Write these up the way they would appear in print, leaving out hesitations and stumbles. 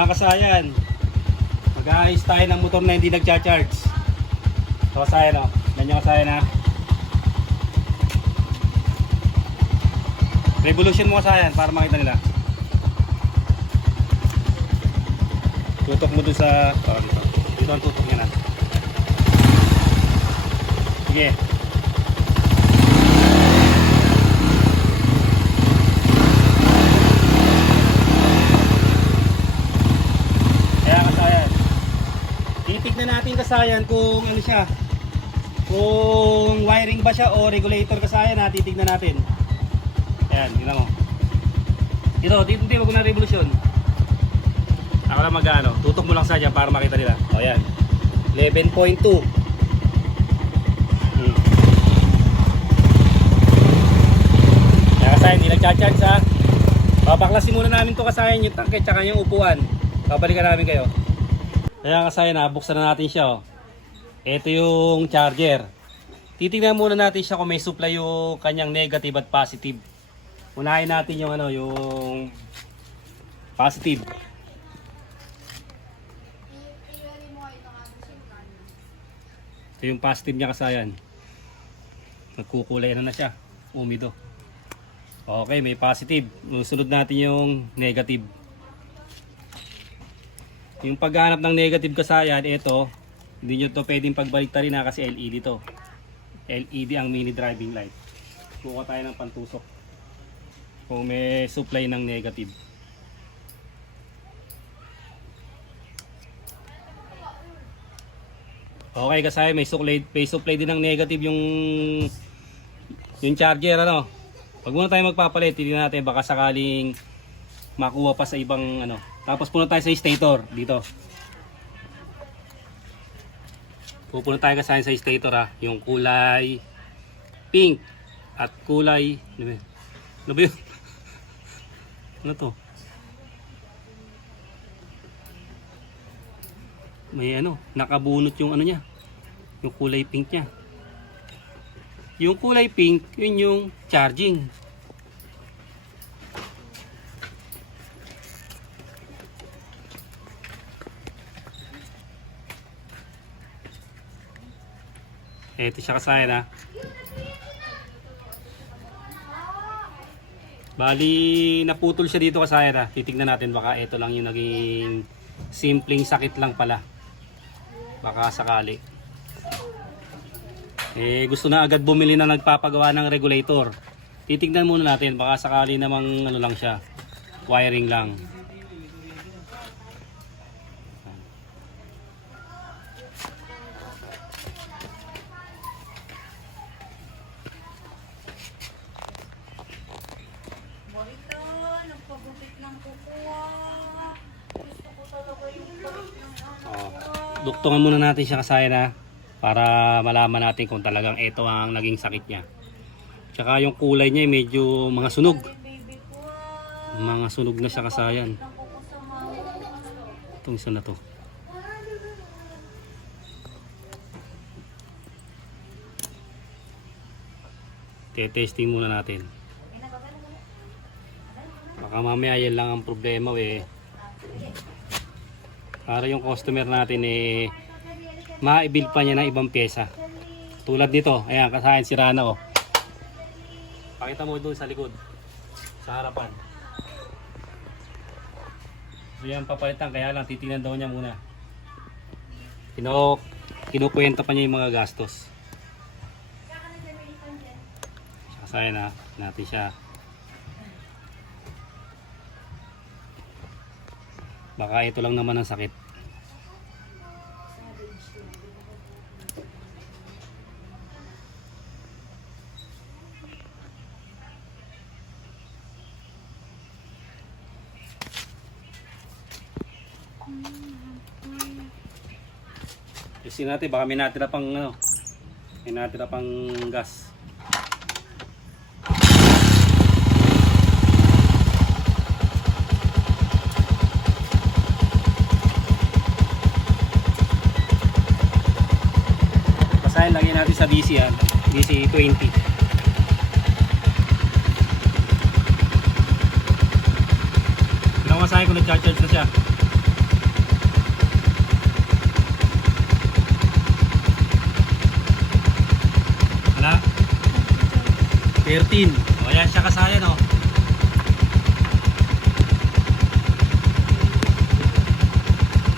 Mga kasayan, mag-aayos tayo ng motor na hindi nagcha-charge. So kasayan o, ganyan kasayan ha. Revolution mo kasayan para makita nila. Tutok mo dun sa dito ang tutok niya na. Sige. Titignan natin kasayan kung ano siya, kung wiring ba siya o regulator kasayan ha, titignan natin. Ayan, tingnan mo. Dito wag mo na revolution. Ako lang mag-ano, tutok mo lang sa dyan para makita nila. O yan, 11.2. Kaya kasayan, hindi nagcha-charge ha. Babaklasin muna namin to kasayan, yung tangke tsaka yung upuan. Babalikan namin kayo. Kaya kasayan na, buksan na natin siya. Oh. Ito yung charger. Titingnan muna natin siya kung may supply yung kanyang negative at positive. Unahin natin yung ano, yung positive. Ito yung positive niya kasayan. Nagkukulay na siya. Umido. Okay, may positive. Sunod natin yung negative. Yung paghanap ng negative kasayan, ito, hindi nyo to pwedeng pagbaliktarin na kasi LED to. LED ang mini driving light. Kuha tayo ng pantusok kung may supply ng negative. Okay kasayan, may supply din ng negative yung charger ano. Pag muna tayo magpapalit, hindi natin baka sakaling makuha pa sa ibang ano. Tapos punta tayo sa stator dito. Pupunta tayo kasayan sa stator ha, yung kulay pink at kulay ano ba yun? Ano to? May ano, nakabunot yung ano niya. Yung kulay pink niya. Yung kulay pink, yun yung charging. Ito siya kasayan ha. Bali naputol siya dito kasayan ha. Titignan natin baka ito lang yung naging simpleng sakit lang pala. Baka sakali. Gusto na agad bumili na nagpapagawa ng regulator. Titignan muna natin baka sakali namang ano lang siya. Wiring lang. Duktungan muna natin siya kasayan ha, para malaman natin kung talagang ito ang naging sakit niya. Tsaka yung kulay niya medyo mga sunog. Mga sunog na siya kasayan. Itong isa na to. Testing muna natin. Baka mamaya yan lang ang problema para yung customer natin maibil pa niya ng ibang pyesa. Tulad nito, ayan kasayan sira na oh. Pakita mo doon sa likod, sa harapan. So yan papalitan, kaya lang titingnan daw niya muna. Kinukwenta pa niya yung mga gastos. Kasayan ha, natin siya. Baka ito lang naman ang sakit. Kasi natin baka may natira pang ano, may natira pang gas. Basahin lagyan natin sa DC yan, DC 20. Ilang masahin kung nag-charge na siya. 13. O yan siya kasayan o.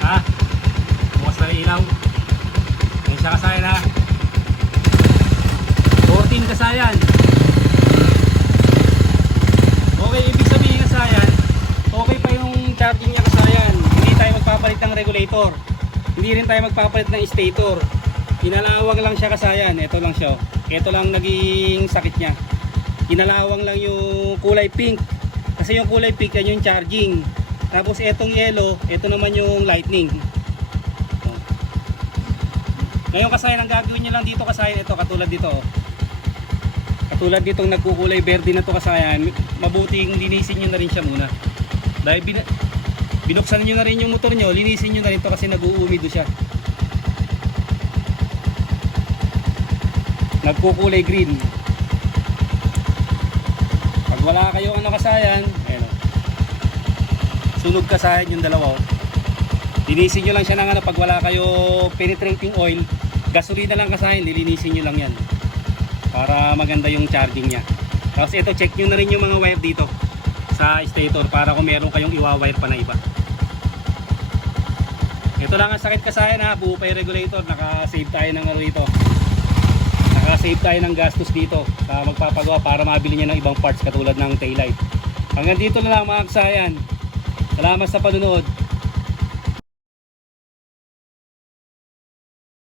Ha? Bukas na ilaw. Yan siya kasayan ha. 14 kasayan. Okay, ibig sabihin kasayan, okay pa yung charging niya kasayan. Hindi tayo magpapalit ng regulator. Hindi rin tayo magpapalit ng stator. Inalawang lang siya kasayan. Ito lang siya. Ito lang naging sakit niya. Inalawang lang yung kulay pink. Kasi yung kulay pink yan yung charging. Tapos etong yellow, ito naman yung lightning. Ngayon kasayan, ang gagawin nyo lang dito kasayan, ito katulad dito. Katulad ditong nagkukulay verde na to kasayan, mabuting linisin nyo na rin siya muna. Dahil binuksan nyo na rin yung motor nyo, linisin nyo na rin to kasi nag-uumido siya. Nagkukulay green. Pag wala kayong ano kasayan, ayun, sunog kasayan yung dalawa. Linisin nyo lang siya ng ano, pag wala kayo penetrating oil, gasolina lang kasayan, lilinisin nyo lang yan para maganda yung charging niya. Tapos ito, check nyo na rin yung mga wire dito sa stator para kung meron kayong iwa-wire pa na iba. Ito lang ang sakit kasayan ha, buo pa yung regulator, naka-save tayo ng ano dito. Naka-save tayo ng gastos dito sa magpapagawa para mabili niya ng ibang parts katulad ng taillight. Hanggang dito na lang mga kasayan. Salamat sa panunod.